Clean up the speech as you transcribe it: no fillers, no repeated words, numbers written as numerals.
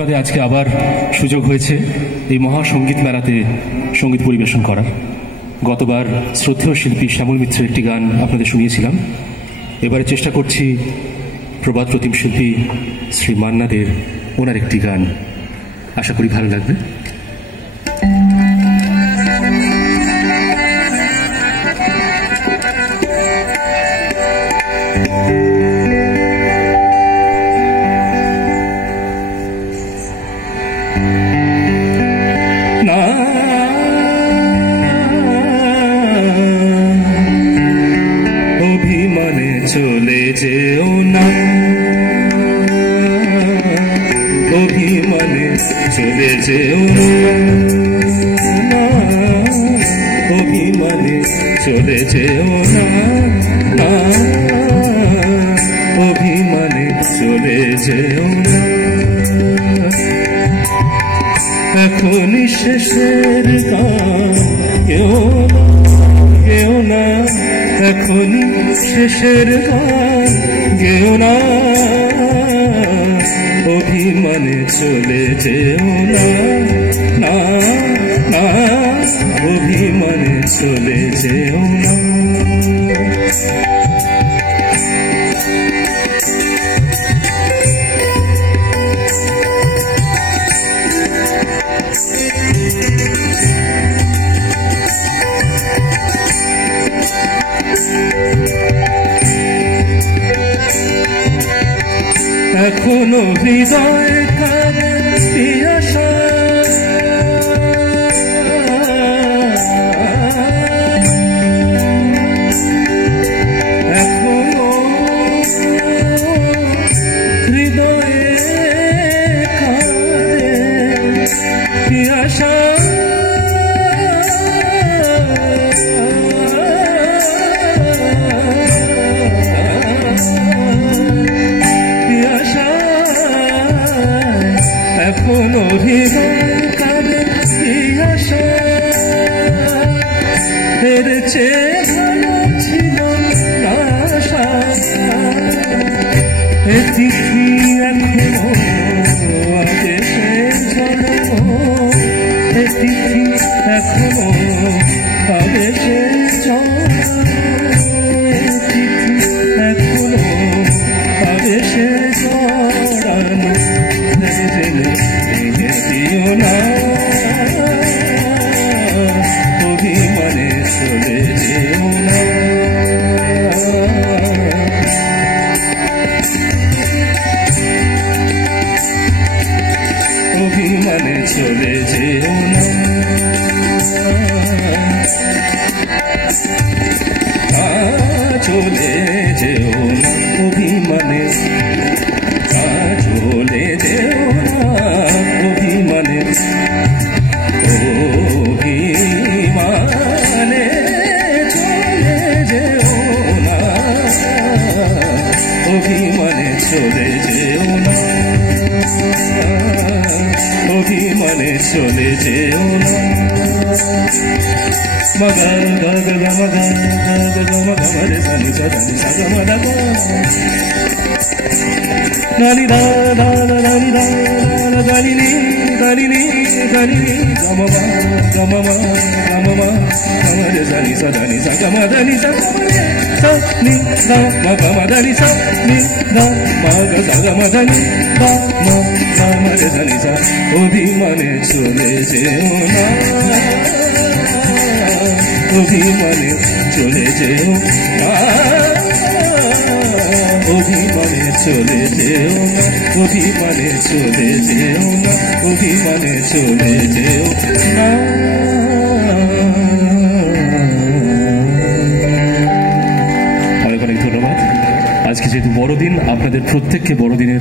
বাদে আজকে আবার সুযোগ হয়েছে এই মহাসঙ্গীত মেলাতে সঙ্গীত পরিবেশন করার। গতবার শ্রদ্ধেয় শিল্পী শ্যামল মিত্রের একটি গান আপনাদের শুনিয়েছিলাম। এবারে চেষ্টা করছি প্রবাদ প্রতিম শিল্পী শ্রী মান্না দের ওনার একটি গান। আশা করি ভালো লাগবে। অভিমানে চলে যেও না, অভিমানে চলে যেও না, অভিমানে চলে যেও না, অভিমানে চলে যেও না। এখনই শেষের গান গেও না, এখনই শেষের গান গেও না, অভিমানে চলে যেও না, না, অভিমানে চলে যেও না। এখনো হৃদয় কাঁদে পিয়াসা, এখনো হৃদয়ে কাঁদে পিয়াসা, এখনো হৃদয় কাঁদে পিয়াসা, এর চেয়ে ভালো ছিল না আশা। এ চিঠি এখনো আদেশে জড়ানো, এ চিঠি এখনো আদেশে জড়ানো, এ চিঠি এখনো আদেশে জড়ানো। দিও না, অভিমানে চলে যেও না, অভিমানে চলে যেও না, চলে যেও না, অভিমানে চলে যেও না, অভিমানে অভিমানে চলে যেও না, অভিমানে চলে যেও না, অভিমানে চলে যেও না। মগা গা গা মগা গা গা মগা রে সানি সা নি সা গা মা গা নানি দা দা নানি দা গানি নি গানি নি গানি নি গামা গামা গামা রে সানি সা নি সা গা মা নি সা সা নি দা মা গা মা নি সা নি দা মা গা সা গা মা নি দা মা রে সানি সা। অভিমানে চলে যেও না, অভিমানে চলে যেও না, অভিমানে চলে যেও না, অভিমানে চলে যেও না, অভিমানে চলে যেও না। অনেক অনেক ধন্যবাদ। আজকে যেহেতু বড়দিন, আপনাদের প্রত্যেককে বড়দিনের